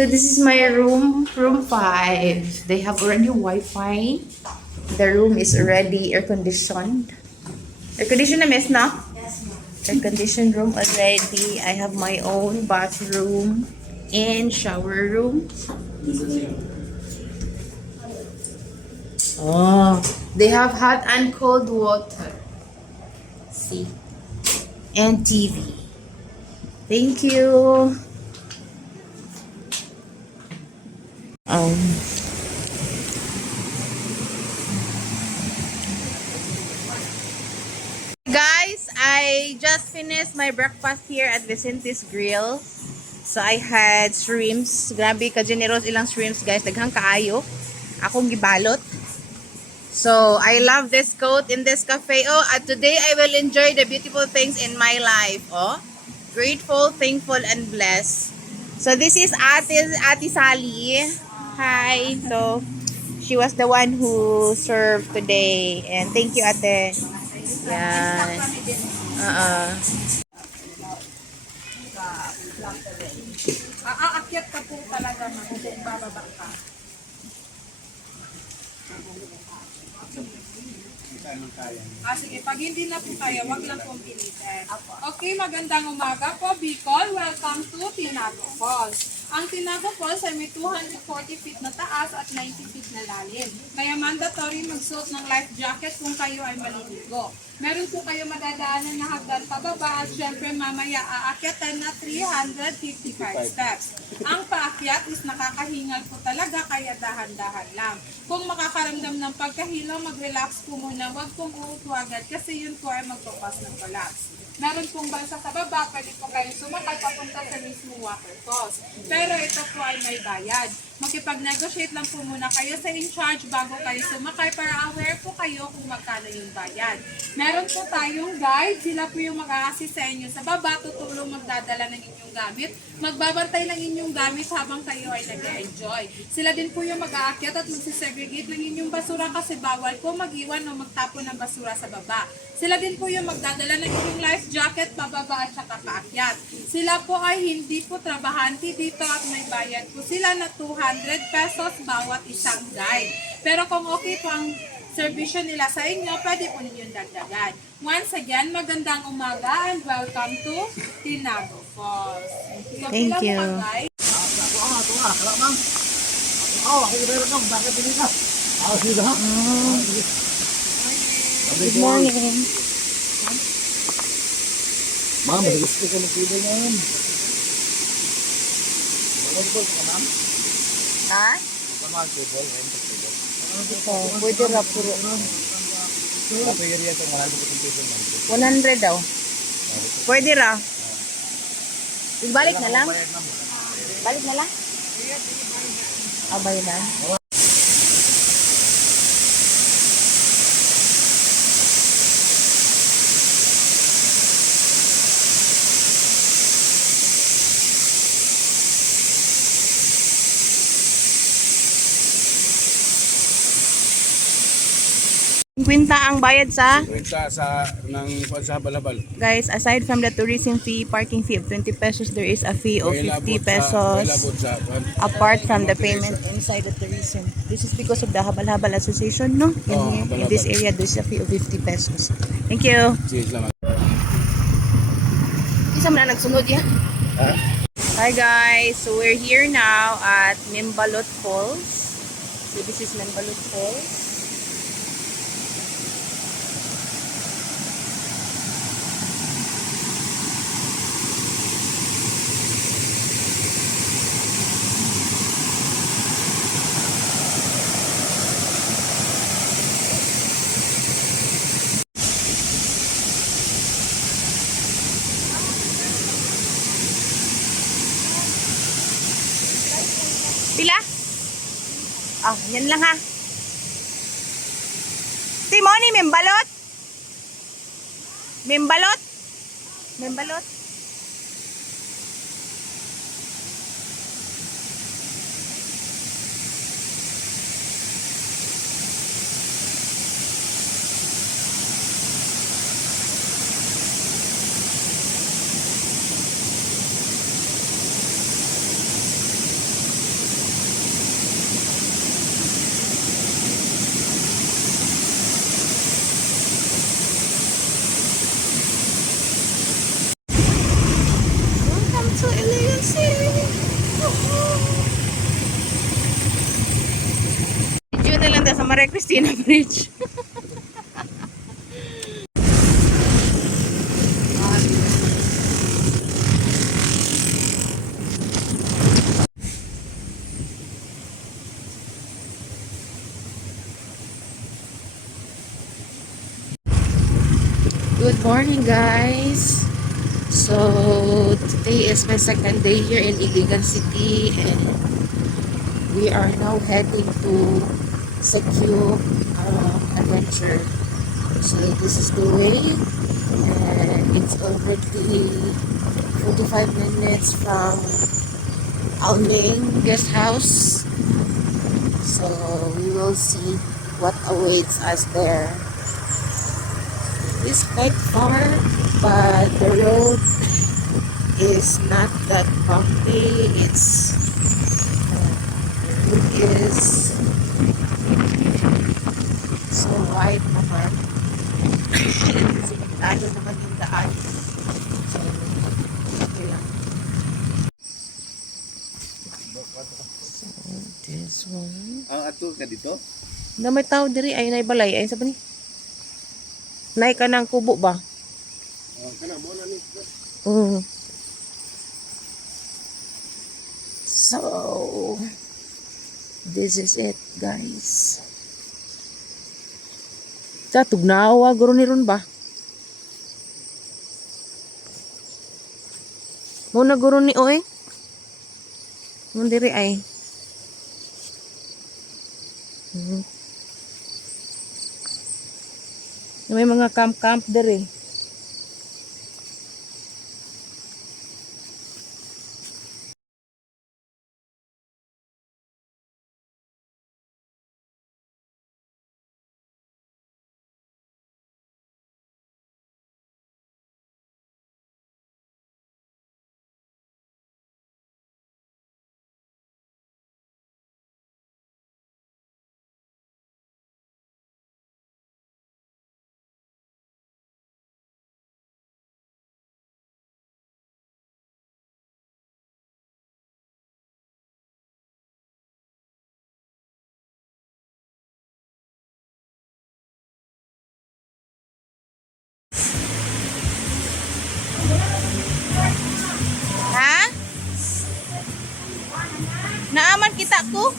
So this is my room 5. They have already Wi-Fi. The room is already air conditioned. Air conditioned na miss na? Yes, ma'am. Air conditioned room already. I have my own bathroom and shower room. Oh, they have hot and cold water. See, and TV. Thank you. Guys, I just finished my breakfast here at Vicente's Grill. So I had shrimps. Grabe ka generous ilang shrimps, guys. Daghang kaayo. Akong gibalot. So I love this coat in this cafe. Oh, today I will enjoy the beautiful things in my life. Oh, grateful, thankful, and blessed. So this is Ate Sally. Hi. So she was the one who served today. And thank you, Ate. Yan. Aakyat ka po talaga, ma'am. Kung bababa ka. Sige, pag hindi na po kaya, wag lang pong pilitin. Okay, magandang umaga po, Bicol. Welcome to Tinago Falls. Ang Tinago Falls ay may 240 feet na taas at 90 feet na lalim. Kaya mandatory magsuot ng life jacket kung kayo ay maliligo. Meron po kayo madadaanan na hagdan pababa at syempre mamaya aakyatan na 355 steps. Ang paakyat is nakakahingal po talaga kaya dahan-dahan lang. Kung makakaramdam ng pagkahilo, mag-relax po muna. Huwag pong uupo agad kasi yun po ay magpapas ng collapse. Meron pong balsa sa baba, pwede po kayong sumakay papunta sa mismong waterfalls. Pero ito po ay may bayad. Makipag-negotiate lang po muna kayo sa in-charge bago kayo sumakay para aware po kayo kung magkano yung bayad. Meron po tayong guide, sila po yung mag-a-assist sa inyo sa baba, tutulong magdadala ng inyong gamit, magbabantay ng inyong gamit habang kayo ay nag-enjoy. Sila din po yung mag-aakyat at magsisegregate ng inyong basura kasi bawal po mag-iwan o magtapon ng basura sa baba. Sila din po yung magdadala ng inyong life jacket, pababa at saka paakyat. Sila po ay hindi po trabahante dito at may bayad po sila na 200 pesos bawat isang guide. Pero kung okay po ang servisyo nila sa inyo, pwede po ninyong dagdagan. Once again, magandang umaga and welcome to Tinago Falls. So, Thank you. Good morning. Ma'am, gusto ko mag-table na yan. Ha? Mag-table, rent-table. Ito, pwede ra puro. Ito yung area itong 100 100 daw. Pwede ra. Balik na lang? Balik na lang? Abay na. Kwenta ang bayad sa Renta sa Balabal. guys, aside from the tourism fee, parking fee of 20 pesos, there is a fee of 50 pesos apart from the payment inside the tourism. This is because of the Habal-Habal Association, no? In this area, there's a fee of 50 pesos. Thank you. Isa mo na nagsunod yan? Hi guys, so we're here now at Membalot Falls. So this is Membalot Falls. Pila? Oh, yan lang ha. Timoni, membalot? Membalot? Membalot? dito sa Maria Cristina Bridge. Good morning, guys. So today is my second day here in Iligan City, and we are now heading to Secure Adventure. So this is the way, and it's already 45 minutes from Aoning guest house. So we will see what awaits us there. It's quite far, but the road is not that bumpy. It is so wide naman. Sigurado naman yung daan. So, okay lang. So, this one. Ang ato ka dito? Na may tao diri ay naibalay. Ay, sabi ni? Nay ka ng kubo ba? Kana mo na ni. So, this is it, guys. Sa tugnawa, guro ni ron ba? Muna guro ni Oy. Mundiri ay. May mga camp-camp diri. Ha? Naaman kita ko?